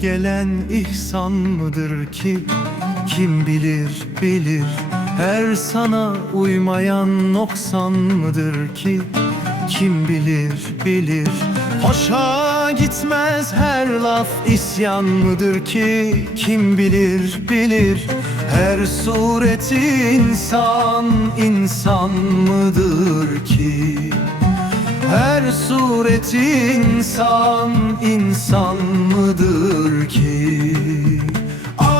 gelen ihsan mıdır ki? Kim bilir bilir. Her sana uymayan noksan mıdır ki? Kim bilir bilir. Hoşa gitmez her laf isyan mıdır ki? Kim bilir bilir. Her sureti insan insan mıdır ki her sureti insan insan mıdır ki? Aa,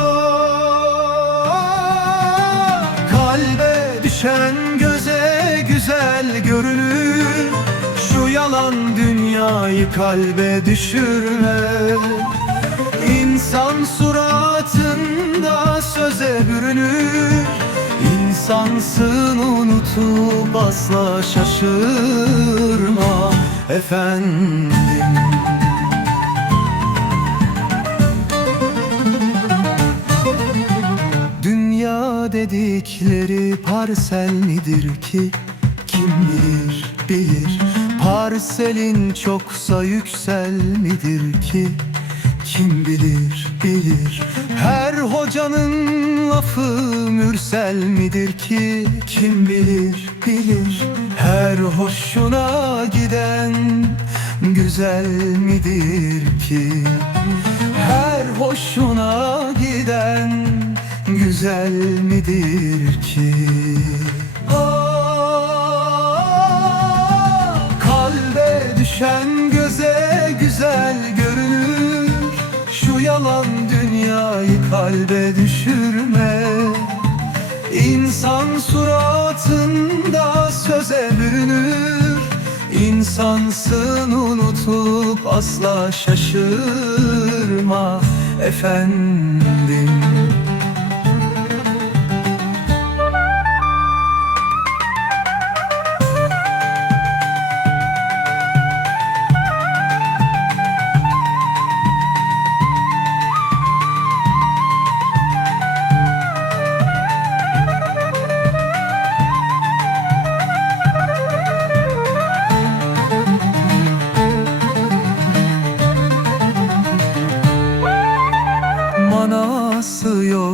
kalbe düşen göze güzel görünür. Şu yalan dünyayı kalbe düşürme İnsan suratında söze bürünür. İnsansın unutup asla şaşırma efendim. Dünya dedikleri parsel midir ki? Kim bilir bilir. Parselin çoksa yüksel midir ki? Kim bilir bilir. Her hocanın lafı mürsel midir ki? Kim bilir bilir. Her hoşuna giden güzel midir ki? Her hoşuna giden güzel midir ki? Aa, Kalbe düşen göze güzel yalan dünyayı kalbe düşürme. İnsan suratında söze bürünür. İnsansın unutup asla şaşırma efendim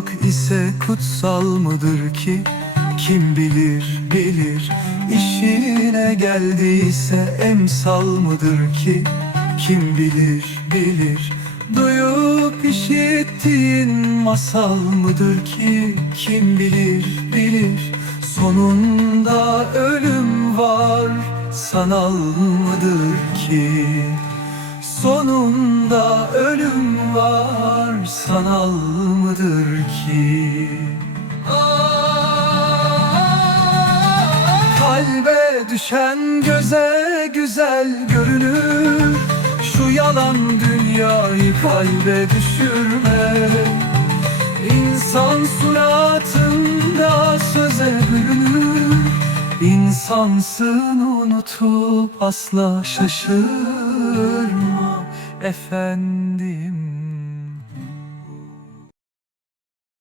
yok ise kutsal mıdır ki? Kim bilir bilir. İşine geldiyse emsal mıdır ki? Kim bilir bilir. Duyup işittiğin masal mıdır ki? Kim bilir bilir. Sonunda ölüm var sanal mıdır ki Sonunda ölüm var sanal mıdır ki? Kalbe düşen göze güzel görünür. Şu yalan dünyayı kalbe düşürme. İnsan suratında söze bürünür. İnsansın unutup asla şaşırma efendim